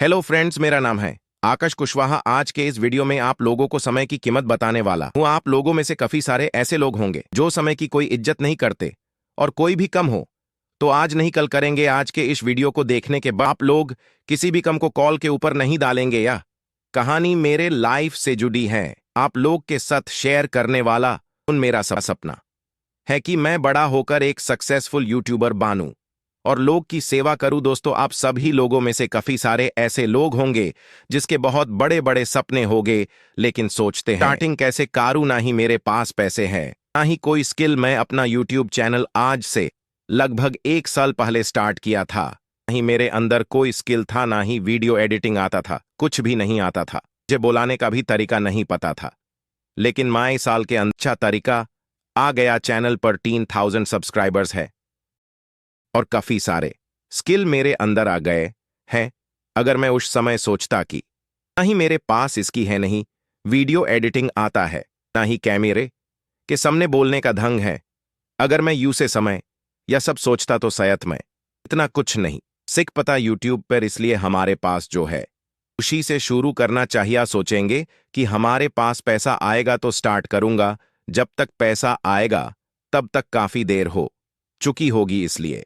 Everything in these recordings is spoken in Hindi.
हेलो फ्रेंड्स, मेरा नाम है आकाश कुशवाहा। आज के इस वीडियो में आप लोगों को समय की कीमत बताने वाला हूँ। आप लोगों में से काफी सारे ऐसे लोग होंगे जो समय की कोई इज्जत नहीं करते और कोई भी कम हो तो आज नहीं कल करेंगे। आज के इस वीडियो को देखने के बाद आप लोग किसी भी कम को कॉल के ऊपर नहीं डालेंगे। यह कहानी मेरे लाइफ से जुड़ी है, आप लोग के साथ शेयर करने वाला उन मेरा सपना है कि मैं बड़ा होकर एक सक्सेसफुल यूट्यूबर बनूं और लोग की सेवा करूं। दोस्तों, आप सभी लोगों में से काफी सारे ऐसे लोग होंगे जिसके बहुत बड़े बड़े सपने होंगे, लेकिन सोचते हैं स्टार्टिंग कैसे करूं। ना ही मेरे पास पैसे हैं, ना ही कोई स्किल। मैं अपना यूट्यूब चैनल आज से लगभग 1 साल पहले स्टार्ट किया था। ना ही मेरे अंदर कोई स्किल था, ना ही वीडियो एडिटिंग आता था, कुछ भी नहीं आता था। मुझे बोलाने का भी तरीका नहीं पता था, लेकिन माई साल के अच्छा तरीका आ गया। चैनल पर 3,000 सब्सक्राइबर्स है और काफी सारे स्किल मेरे अंदर आ गए हैं। अगर मैं उस समय सोचता कि ना ही मेरे पास इसकी है, नहीं वीडियो एडिटिंग आता है, ना ही कैमरे के सामने बोलने का ढंग है, अगर मैं यूं से समय या सब सोचता तो शायद मैं इतना कुछ नहीं सीख पता यूट्यूब पर। इसलिए हमारे पास जो है उसी से शुरू करना चाहिए। सोचेंगे कि हमारे पास पैसा आएगा तो स्टार्ट करूंगा। जब तक पैसा आएगा तब तक काफी देर हो चुकी होगी, इसलिए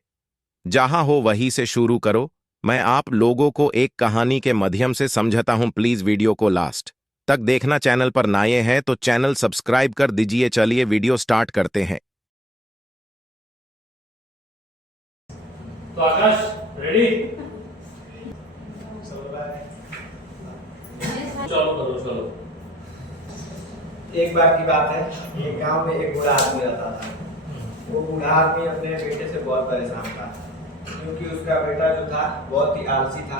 जहां हो वहीं से शुरू करो। मैं आप लोगों को एक कहानी के माध्यम से समझाता हूं। प्लीज वीडियो को लास्ट तक देखना। चैनल पर नए हैं तो चैनल सब्सक्राइब कर दीजिए। चलिए वीडियो स्टार्ट करते हैं। तो आकाश रेडी? चलो करो चलो। एक बार की बात है, एक गांव में एक बूढ़ा आदमी रहता था। वो बूढ़ा आदमी अपने बेटे से बहुत परेशान था, क्योंकि उसका बेटा जो था बहुत ही आलसी था,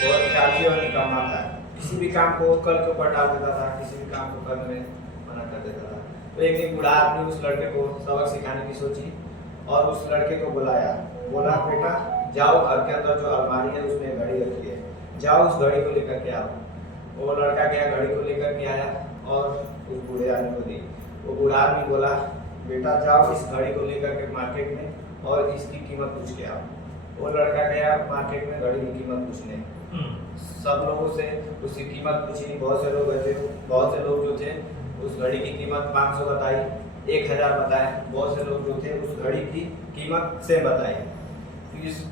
बहुत आलसी और निकम्मा था। किसी भी काम को कल के ऊपर डाल देता था, किसी भी काम को करने में मना कर देता था। तो एक दिन बूढ़ा आदमी उस लड़के को सबक सिखाने की सोची और उस लड़के को बुलाया। बोला, बेटा जाओ, घर के अंदर जो अलमारी है उसमें घड़ी रखी है, जाओ उस घड़ी को लेकर के आओ। वो लड़का गया, घड़ी को लेकर के आया और उस बूढ़े आदमी को दी। वो बूढ़ा आदमी बोला, बेटा जाओ इस घड़ी को लेकर के मार्केट में और इसकी कीमत पूछ के आओ। वो लड़का गया मार्केट में घड़ी की कीमत पूछने। सब लोगों से उसकी कीमत पूछी। बहुत से लोग थे, बहुत से लोग जो थे उस घड़ी की कीमत 500 बताई, 1000 बताए। बहुत से लोग जो थे उस घड़ी की कीमत से बताई।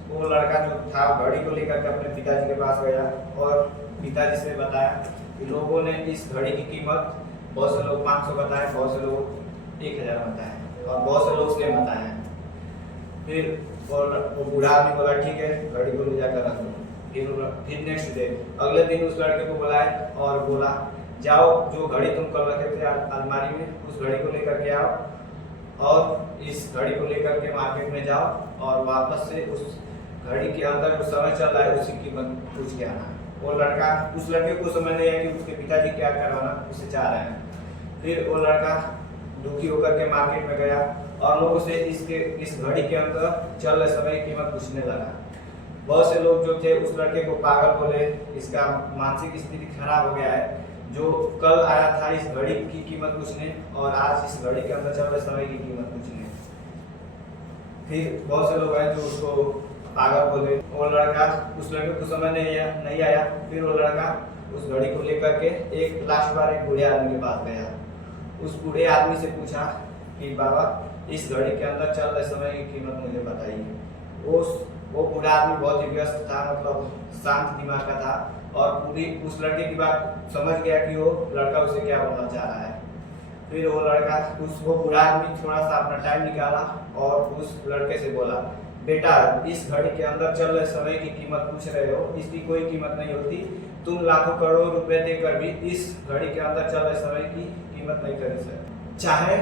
वो लड़का जो था घड़ी को लेकर के अपने पिताजी के पास गया और पिताजी से बताया कि लोगों ने इस घड़ी की कीमत, बहुत से लोग 500 बताए, बहुत से लोग 1000 बताए और बहुत से लोग सेम बताए। फिर वो बूढ़ा आदमी बोला, ठीक है घड़ी को ले जाकर रख दो। फिर नेक्स्ट डे अगले दिन उस लड़के को बुलाए और बोला, जाओ जो घड़ी तुम कल रखे थे अलमारी में उस घड़ी को लेकर के आओ और इस घड़ी को लेकर के मार्केट में जाओ और वापस से उस घड़ी के अंदर जो समय चल रहा है उसी कीमत पूछ के आना। वो लड़का, उस लड़के को समझ नहीं आया कि उसके पिताजी क्या करवाना उसे चाह रहे हैं। फिर वो लड़का दुखी होकर के मार्केट में गया और लोगों से इस घड़ी के अंदर चल रहे समय की कीमत पूछने लगा। बहुत से लोग जो थे उस लड़के को पागल बोले, इसका मानसिक स्थिति खराब हो गया है, जो कल आया था इस घड़ी की कीमत पूछने और आज इस घड़ी के अंदर चल रहे समय की कीमत पूछने। फिर बहुत से लोग आए जो उसको पागल बोले। वो लड़का, उस लड़के को समझ नहीं आया। फिर वो लड़का उस घड़ी को लेकर के एक लास्ट बार एक बूढ़े आदमी के पास गया। उस बूढ़े आदमी से पूछा कि बाबा इस घड़ी के अंदर चल रहे समय की कीमत मुझे बताइए। वो बूढ़ा आदमी बहुत ही व्यस्त था, मतलब शांत दिमाग का था और पूरी उस लड़के की बात समझ गया कि वो लड़का उसे क्या बोलना चाह रहा है। फिर वो बूढ़ा आदमी थोड़ा सा अपना टाइम निकाला और उस लड़के से बोला, बेटा इस घड़ी के अंदर चल रहे समय की कीमत पूछ रहे हो, इसकी कोई कीमत नहीं होती। तुम लाखों करोड़ रुपए देकर भी इस घड़ी के अंदर चल रहे समय की कीमत नहीं खरीद सकते। चाहे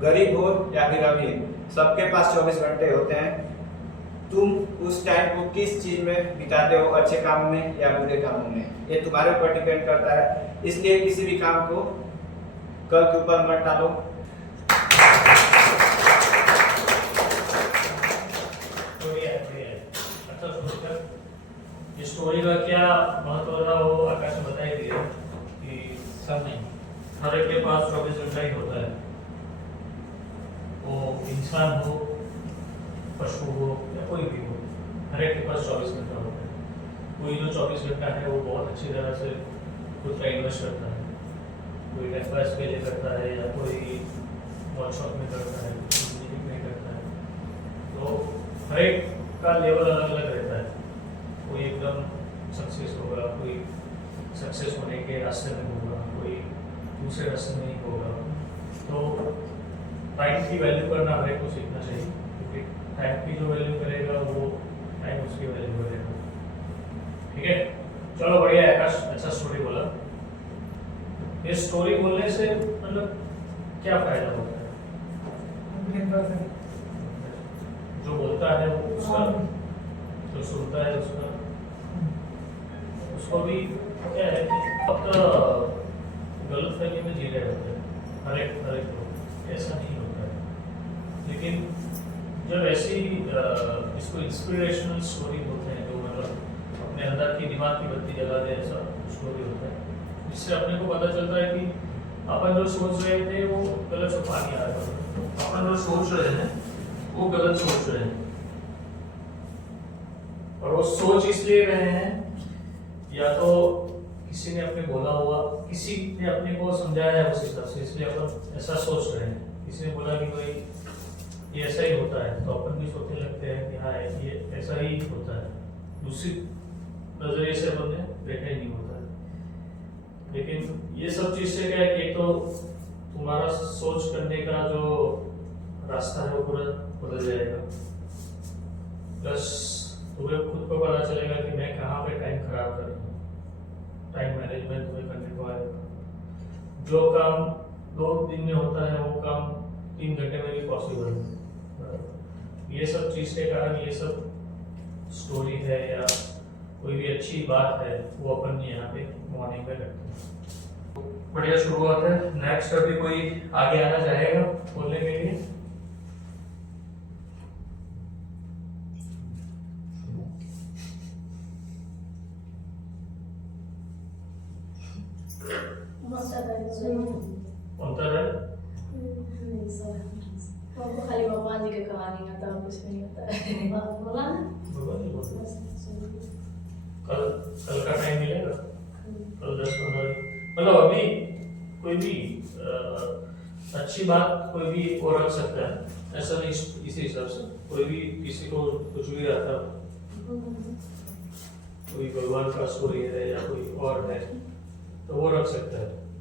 गरीब हो या फिर अमीर, सबके पास 24 घंटे होते हैं। तुम उस टाइम को किस चीज में बिताते हो, अच्छे काम में या बुरे कामों में, ये तुम्हारे ऊपर डिपेंड करता है। इसलिए किसी भी काम को कल के ऊपर मत डालो। स्टोरी का क्या महत्व रहा वो आकाश ने बता ही दिया कि सब नहीं, हर एक के पास 24 घंटा ही होता है। वो इंसान हो, पशु हो या कोई भी हो, हर एक के पास 24 घंटा होता है। कोई जो 24 घंटा है वो बहुत अच्छी तरह से खुद का इन्वेस्ट करता है, कोई टाइम पास के लिए करता है या कोई वर्कशॉप में करता है, इंजीनियरिंग में करता है। तो हर एक का लेवल अलग अलग रहता है। कोई एकदम सक्सेस होगा, कोई सक्सेस होने के रास्ते में होगा, कोई दूसरे रास्ते में ही होगा। तो टाइम की वैल्यू करना हर एक को सीखना चाहिए, क्योंकि टाइम की जो वैल्यू करेगा वो टाइम उसकी वैल्यू करेगा। ठीक है, चलो बढ़िया है आकाश, अच्छा स्टोरी बोला। ये स्टोरी बोलने से मतलब क्या फायदा होता है? जो बोलता है वो उसका, जो सुनता है उसका, उसको भी क्या है कि बहुत गलत फहमी में जी रहे होते हैं हर एक लोग, ऐसा नहीं होता है। लेकिन जब ऐसी इसको इंस्पिरेशनल स्टोरी बोलते हैं, जो मतलब अपने अंदर की दिमाग की बत्ती जला दे, ऐसा स्टोरी होता है, जिससे अपने को पता चलता है कि अपन जो सोच रहे थे वो गलत, से पानी आ रहा है, अपन जो सोच रहे हैं वो गलत सोच रहे हैं, और वो सोच इसलिए रहे हैं या तो किसी ने अपने बोला हुआ, किसी ने अपने को समझाया है उस हिसाब से, इसलिए अपन ऐसा सोच रहे हैं। किसी ने बोला कि भाई ये ऐसा ही होता है, तो अपन भी सोचने लगते हैं कि हाँ ये ऐसा ही होता है, दूसरी नजरिए से अपन ने देखा ही नहीं होता है। लेकिन ये सब चीज से क्या है कि एक तो तुम्हारा सोच करने का जो रास्ता है वो पूरा बदल जाएगा, प्लस तुम्हें खुद को पता चलेगा कि मैं कहाँ पे टाइम खराब कर रहा हूँ। टाइम मैनेजमेंट तुम्हें करने को आएगा। जो काम 2 दिन में होता है वो काम 3 घंटे में भी पॉसिबल है। ये सब चीज के कारण ये सब स्टोरी है या कोई भी अच्छी बात है वो अपन यहाँ पे मॉर्निंग में करते हैं। बढ़िया शुरुआत है। नेक्स्ट अभी कोई आगे आना चाहेगा बोलने के लिए? कौन-सा है? वो खाली भगवान जी की कहानी है, तो कुछ नहीं होता है। बोला ना, भगवान जी बोलते हैं। कल का टाइम मिलेगा, कल 10-15 मतलब अभी कोई भी अच्छी बात कोई भी वो रख सकता है, ऐसा नहीं इसी हिसाब से कोई भी किसी को कुछ भी आता, कोई भगवान का स्टोरी है या कोई और है तो वो रख सकता है।